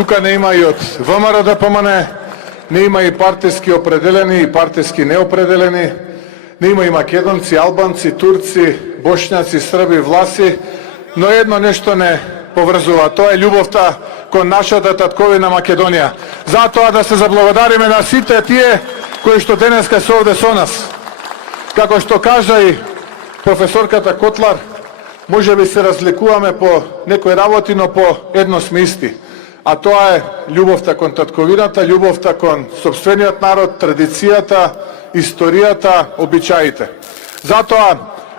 Тука не има и од ВМРО ДПМН, не има и партиски определени и партиски неопределени, не има и македонци, албанци, турци, бошњаци, срби, власи, но едно нешто не поврзува. Тоа е љубовта кон нашата татковина Македонија. Затоа да се заблагодариме на сите тие кои што денеска се овде со нас. Како што кажа и професорката Котлар, може би се разликуваме по некои работи, но по едно сме исти. А тоа е љубовта кон татковината, љубовта кон сопствениот народ, традицијата, историјата, обичаите. Затоа,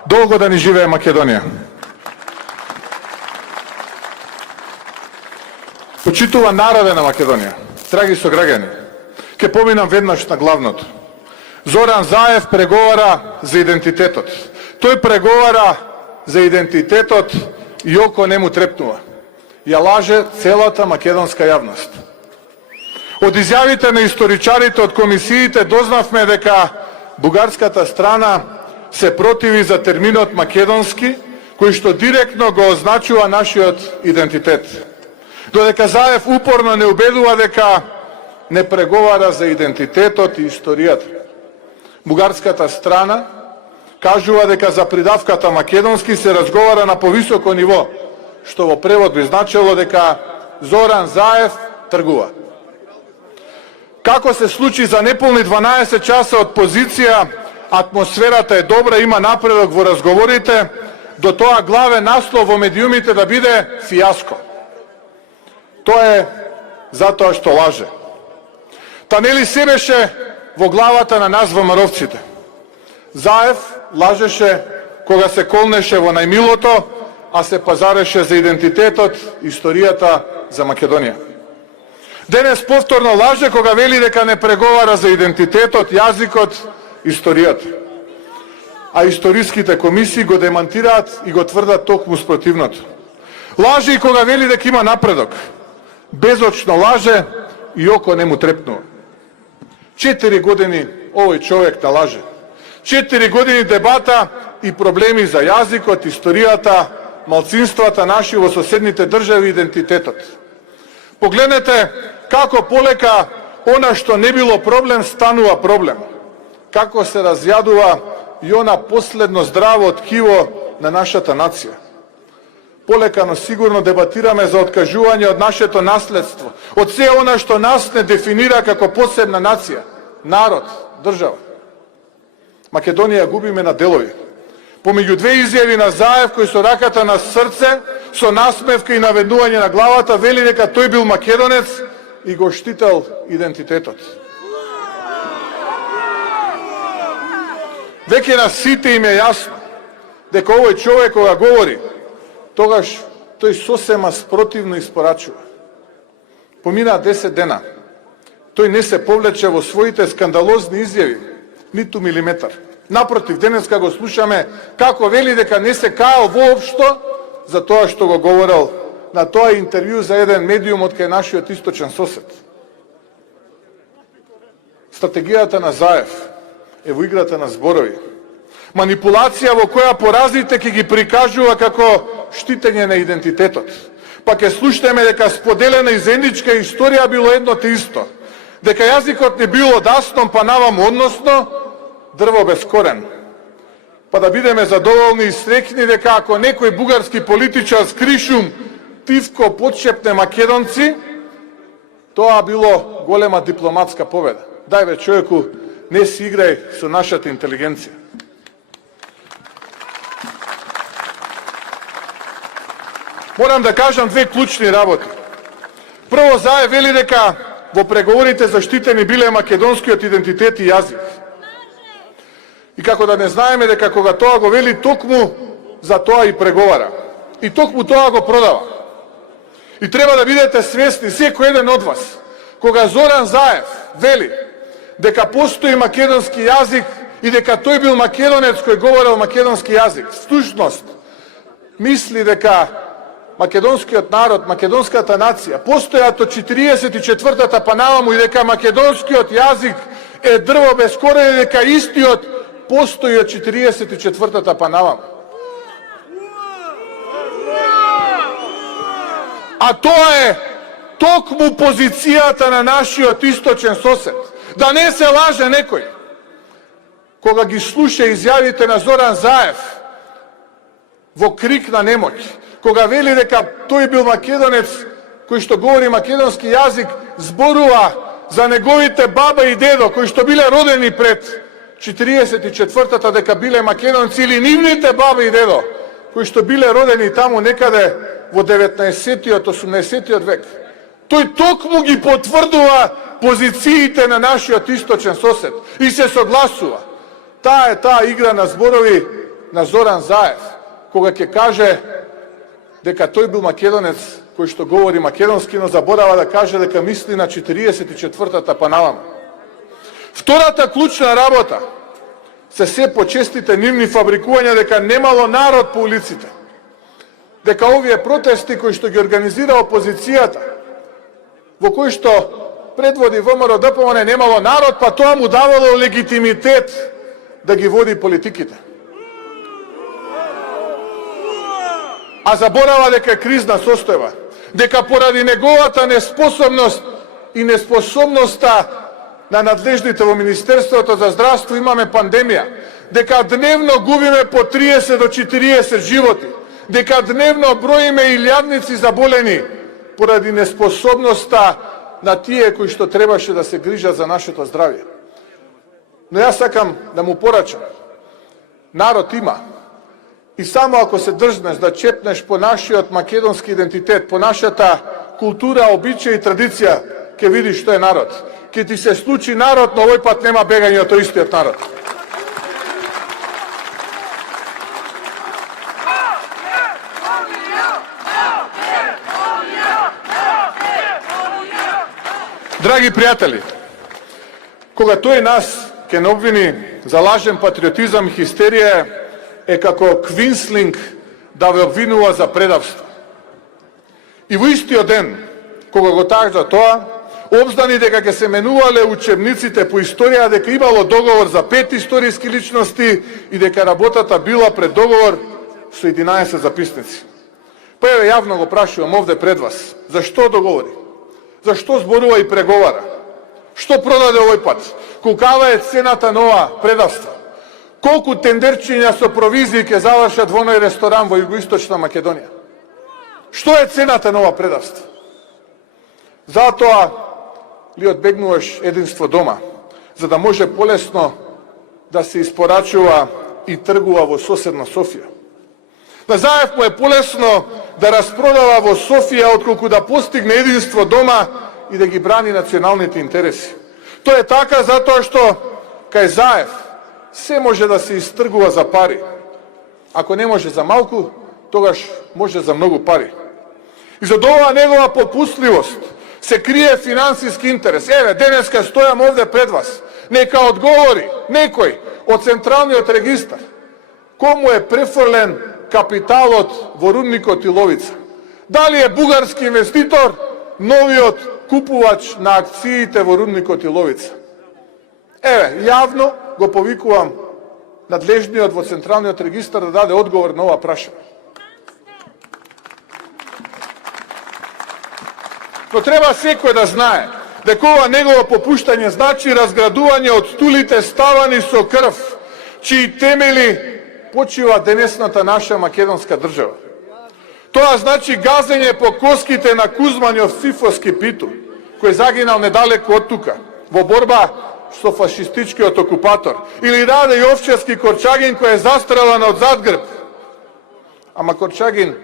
долго да ни живее Македонија. Почитува народе на Македонија, драги сограѓани, ке поминам веднаш на главното. Зоран Заев преговара за идентитетот. Тој преговара за идентитетот и око не му трепнува. Ја лаже целата македонска јавност. Од изјавите на историчарите од комисиите дознавме дека бугарската страна се противи за терминот македонски, кој што директно го означува нашиот идентитет. Додека Заев упорно не убедува дека не преговара за идентитетот и историјата. Бугарската страна кажува дека за придавката македонски се разговара на повисоко ниво, што во превод би значило дека Зоран Заев тргува. Како се случи за неполни 12 часа од позиција, атмосферата е добра, има напредок во разговорите, до тоа главен наслов во медиумите да биде фијаско. Тоа е затоа што лаже. Та нели се беше во главата на нас ВМРО-вците? Заев лажеше кога се колнеше во најмилото, а се пазареше за идентитетот, историјата за Македонија. Денес повторно лаже кога вели дека не преговара за идентитетот, јазикот, историјата. А историските комисии го демантираат и го тврдат токму спротивното. Лаже и кога вели дека има напредок. Безочно лаже и око не му трепнува. 4 години овој човек да лаже. 4 години дебата и проблеми за јазикот, историјата, малцинствата наши во соседните држави, идентитетот. Погледнете како полека она што не било проблем станува проблем. Како се разјадува и она последно здраво ткиво на нашата нација. Полека, но сигурно дебатираме за откажување од нашето наследство, од се она што нас не дефинира како посебна нација, народ, држава. Македонија губиме на делови. Помеѓу две изјави на Заев, кој со раката на срце, со насмевка и наведнување на главата, вели дека тој бил македонец и го штител идентитетот. Веќе на сите им е јасно дека овој човек кога говори, тогаш тој сосема спротивно испорачува. Поминаа 10 дена. Тој не се повлече во своите скандалозни изјави, ниту милиметар. Напротив, денеска го слушаме како вели дека не се каал воопшто за тоа што го говорел на тоа интервју за еден медиум од кај нашиот источен сосед. Стратегијата на Заев е во играта на зборови. Манипулација во која поразите ќе ги прикажува како штитење на идентитетот. Па ќе слушнеме дека споделена и заедничка историја било едно те исто. Дека јазикот не било даснон па наваму, односно дрво без корен. Па да бидеме задоволни и среќни дека ако некој бугарски политичар с кришум тивко подшепне македонци, тоа било голема дипломатска победа. Дај бе човеку, не си играј со нашата интелигенција. Морам да кажам две клучни работи. Прво, Заев вели дека во преговорите заштитени биле македонскиот идентитет и јазик. И како да не знаеме дека кога тоа го вели, токму за тоа и преговара. И токму тоа го продава. И треба да бидете свесни, секој еден од вас, кога Зоран Заев вели дека постои македонски јазик и дека тој бил македонец кој говорел македонски јазик, всушност мисли дека македонскиот народ, македонската нација постојат од 44-та па наваму и дека македонскиот јазик е дрво без корен и дека истиот постои од 44-та па наваму. А токму позицијата на нашиот источен сосед. Да не се лаже некој. Кога ги слуша изјавите на Зоран Заев во крик на немоќ, кога вели дека тој бил македонец кој што говори македонски јазик, зборува за неговите баба и дедо кои што биле родени пред 44-та дека биле македонци, или нивните баба и дедо кои што биле родени таму некаде во 19-тиот, 18-тиот век. Тој токму ги потврдува позициите на нашиот источен сосед и се согласува. Таа е таа игра на зборови на Зоран Заев, кога ќе каже дека тој бил македонец кој што говори македонски, но заборава да каже дека мисли на 44-та па наваму. Втората клучна работа се почестите нивни фабрикувања дека немало народ по улиците. Дека овие протести кои што ги организира опозицијата, во кои што предводи ВМРО ДПМН, немало народ, па тоа му давало легитимитет да ги води политиките. А заборава дека е кризна состојба, дека поради неговата неспособност и неспособноста на надлежните во Министерството за здравство имаме пандемија, дека дневно губиме по 30 до 40 животи, дека дневно броиме илјадници заболени поради неспособноста на тие кои што требаше да се грижат за нашето здравје. Но јас сакам да му порачам. Народ има. И само ако се држнеш да чепнеш по нашиот македонски идентитет, по нашата култура, обичај и традиција, ќе видиш што е народ. Ќе ти се случи народ, но овој пат нема бегање од истиот народ. Драги пријатели, кога тој нас ќе не обвини за лажен патриотизам и хистерија, е како Квинслинг да ве обвинува за предавство. И во истиот ден, кога го кажа тоа, обзнани дека ќе се менувале учебниците по историја, дека имало договор за 5 историски личности и дека работата била пред договор со 11 записници. Па еве јавно го прашувам овде пред вас, зашто договори? Зашто зборува и преговара? Што продаде овој пат? Колкава е цената на ова предавство? Колку тендерчиња со провизии ќе завршат во оној ресторан во Југоисточна Македонија? Што е цената на ова предавство? Затоа ли одбегнуваш единство дома, за да може полесно да се испорачува и тргува во соседна Софија. На Заев му е полесно да распродава во Софија отколку да постигне единство дома и да ги брани националните интереси. Тоа е така затоа што кај Заев се може да се истргува за пари. Ако не може за малку, тогаш може за многу пари. И за оваа негова попустливост се крие финансиски интерес. Еве, денеска стојам овде пред вас. Нека одговори некој од Централниот регистар кому е префрлен капиталот во рудникот Иловица. Дали е бугарски инвеститор, новиот купувач на акциите во рудникот Иловица? Еве, јавно го повикувам надлежниот во Централниот регистар да даде одговор на ова прашање. Но треба секој да знае дека ова негово попуштање значи разградување од стулите ставани со крв, чии темели почива денесната наша македонска држава. Тоа значи газење по коските на Кузман Јовсифовски Питу, кој загинал недалеку од тука, во борба со фашистичкиот окупатор, или Раде Јовчевски Корчагин кој е застрелан од задгрб. Ама Корчагин,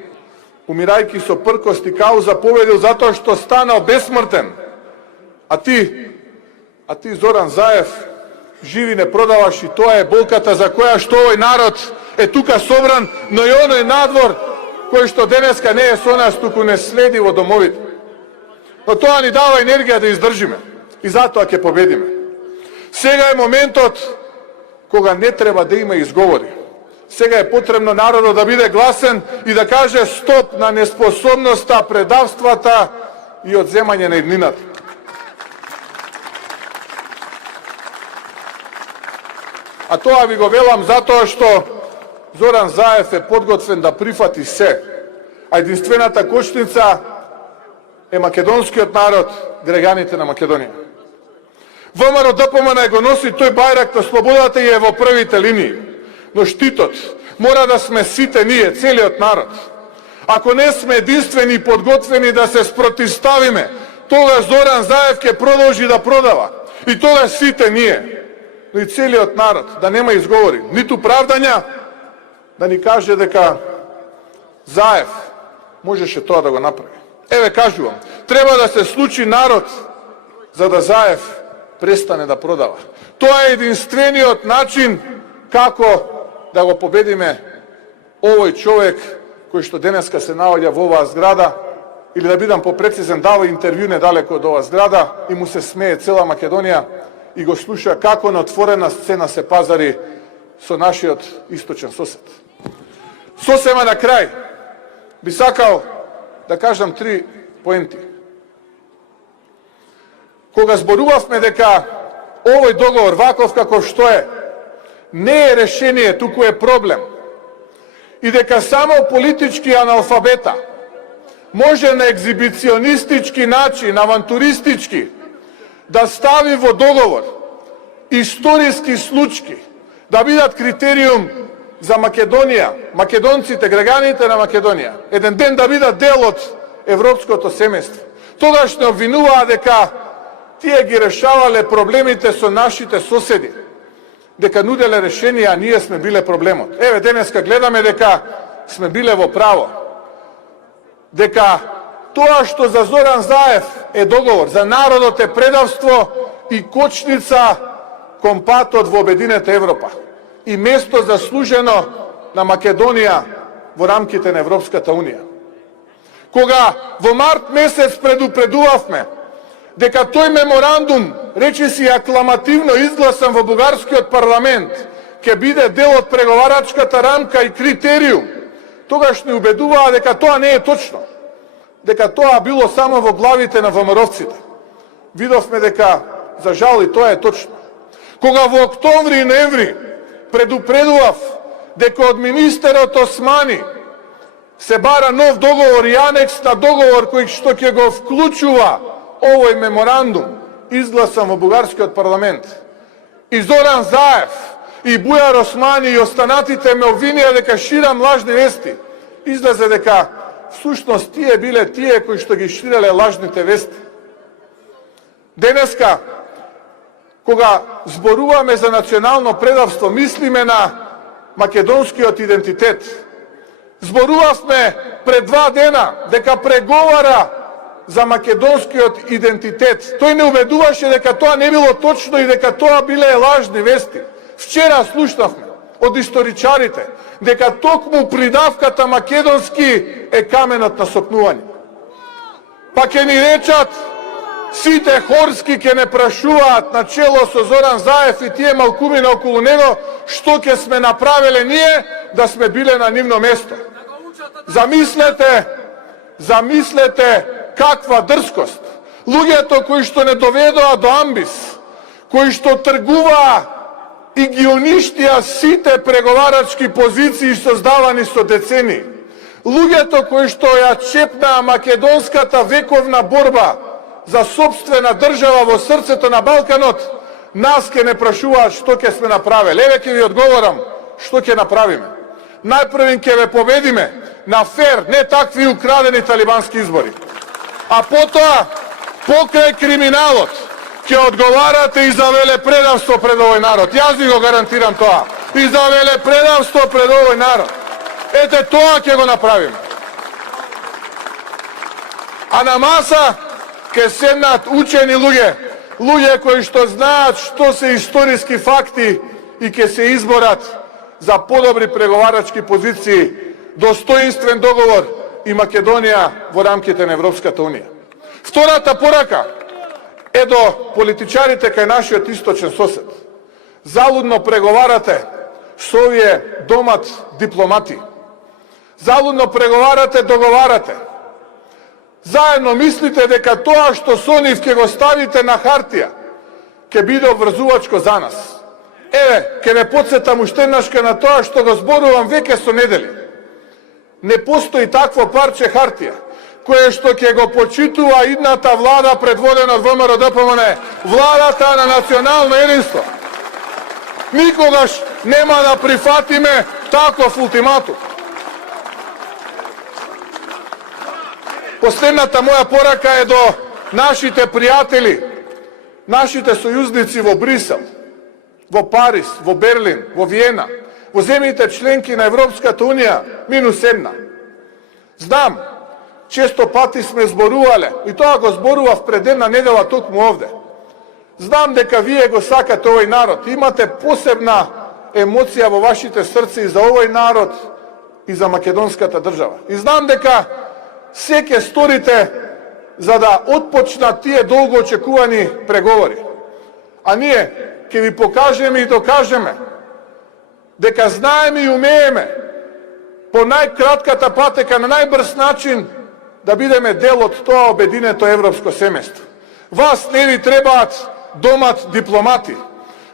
умирајки со пркост и кауза, победил затоа што станал бесмртен. А ти Зоран Заев, живи не продаваш, и тоа е болката за која што овој народ е тука собран, но и оној надвор кој што денеска не е со нас, туку не следи во домовите. Но тоа ни дава енергија да издржиме и затоа ќе победиме. Сега е моментот кога не треба да има изговори. Сега е потребно народот да биде гласен и да каже стоп на неспособноста, предавствата и одземање на иднината. А тоа ви го велам затоа што Зоран Заев е подготвен да прифати се, а единствената кочница е македонскиот народ, граѓаните на Македонија. ВМРО ДПМН го носи тој бајрак на слободата и е во првите линии. Но штитот мора да сме сите ние, целиот народ. Ако не сме единствени и подготвени да се спротивставиме, тогаш Зоран Заев ќе продолжи да продава. И тогаш сите ние, но и целиот народ, да нема изговори, ниту правдања, да ни каже дека Заев можеше тоа да го направи. Еве кажувам, треба да се случи народ за да Заев престане да продава. Тоа е единствениот начин како да го победиме овој човек кој што денеска се наоѓа во оваа зграда, или да бидам попрецизен, дава интервју недалеко од оваа зграда и му се смее цела Македонија и го слуша како на отворена сцена се пазари со нашиот источен сосед. Сосема на крај би сакал да кажам 3 поенти. Кога зборувавме дека овој договор, ваков каков што е, не е решение, туку е проблем, и дека само политички аналфабета може на екзибиционистички начин, авантуристички, да стави во договор историски случки, да бидат критериум за Македонија, македонците, граѓаните на Македонија, еден ден да бидат дел од европското семејство. Тогаш не обвинуваа дека тие ги решавале проблемите со нашите соседи, дека нуделе решенија, а ние сме биле проблемот. Еве, денеска гледаме дека сме биле во право. Дека тоа што за Зоран Заев е договор, за народот е предавство и кочница кон патот во обединета Европа. И место заслужено на Македонија во рамките на Европската Унија. Кога во март месец предупредувавме дека тој меморандум, речиси акламативно изгласан во бугарскиот парламент, ќе биде дел од преговарачката рамка и критериум, тогаш ни убедуваа дека тоа не е точно, дека тоа било само во главите на ВМРО-вците. Видовме дека, за жал, и тоа е точно. Кога во октомври и ноември предупредував дека од министерот Османи се бара нов договор и анекс на договор кој што ќе го вклучува овој меморандум, изгласан во бугарскиот парламент, и Зоран Заев, и Бујар Османи и останатите ме обвинија дека ширам лажни вести, излезе дека всушност тие биле тие кои што ги ширеле лажните вести. Денеска, кога зборуваме за национално предавство, мислиме на македонскиот идентитет. Зборувавме пред 2 дена дека преговара за македонскиот идентитет. Тој не убедуваше дека тоа не било точно и дека тоа биле лажни вести. Вчера слушнавме од историчарите дека токму придавката македонски е каменот на сопнување. Па ќе ни речат сите хорски, ќе не прашуваат начело со Зоран Заев и тие малкумина околу него што ќе сме направиле ние да сме биле на нивно место. Замислете каква дрскост. Луѓето кои што не доведоа до амбис, кои што тргуваа и ги уништија сите преговарачки позиции создавани со децени. Луѓето кои што ја чепнаа македонската вековна борба за собствена држава во срцето на Балканот, нас ќе не прашуваат што ќе сме направиле. Еве ќе ви одговорам што ќе направиме. Најпрвен ќе ве победиме на фер, не такви украдени талибански избори. А потоа, покрај криминалот, ќе одговарате и за велепредавство пред овој народ. Јас ви го гарантирам тоа. И за велепредавство пред овој народ. Ете, тоа ќе го направиме. А на маса ќе седнат учени луѓе кои што знаат што се историски факти и ќе се изборат за подобри преговарачки позиции, достоинствен договор и Македонија во рамките на Европската Унија. Втората порака е до политичарите кај нашиот источен сосед. Залудно преговарате со овие домат дипломати. Залудно преговарате, договарате. Заедно мислите дека тоа што со нив ќе го ставите на хартија ќе биде обврзувачко за нас. Еве, ќе ве потсетам уште еднашка на тоа што го зборувам веќе со недели. Не постои такво парче хартија koje što ќе го почитува идната влада предводена од ВМРО ДПМН, владата на национално единство. Никогаш нема да прифатиме таков ултиматум. Последната моја порака е до нашите пријатели, нашите сојузници во Брисел, во Париз, во Берлин, во Виена, во земјите членки на Европската Унија, минус една. Знам, често пати сме зборувале, и тоа го зборував пред една недела токму овде. Знам дека вие го сакате овој народ, имате посебна емоција во вашите срци и за овој народ и за македонската држава. И знам дека се ќе сторите за да отпочнат тие долго очекувани преговори. А ние ќе ви покажеме и докажеме дека знаеме и умееме по најкратката патека, на најбрз начин да бидеме дел од тоа обединето европско семејство. Вас не ви требаат домат дипломати,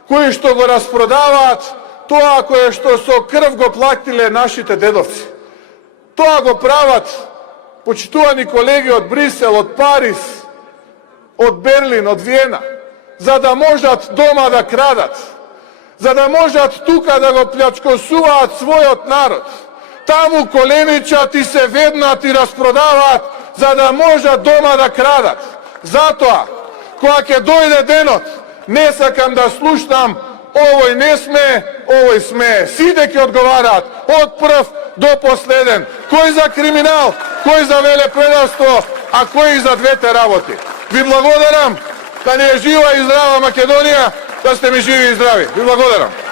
кои што го распродаваат тоа кое што со крв го платиле нашите дедовци. Тоа го прават почитувани колеги од Брисел, од Париз, од Берлин, од Виена, за да можат дома да крадат, за да можат тука да го плячкосуваат својот народ. Таму коленичат и се веднат и распродаваат, за да можат дома да крадат. Затоа, кога ќе дојде денот, не сакам да слушнам овој не сме, овој сме. Сите ќе одговараат од прв до последен. Кој за криминал, кој за велепредавство, а кој за двете работи. Ви благодарам, да не е жива и здрава Македонија, да сте ми живи и здрави. Ви благодарам.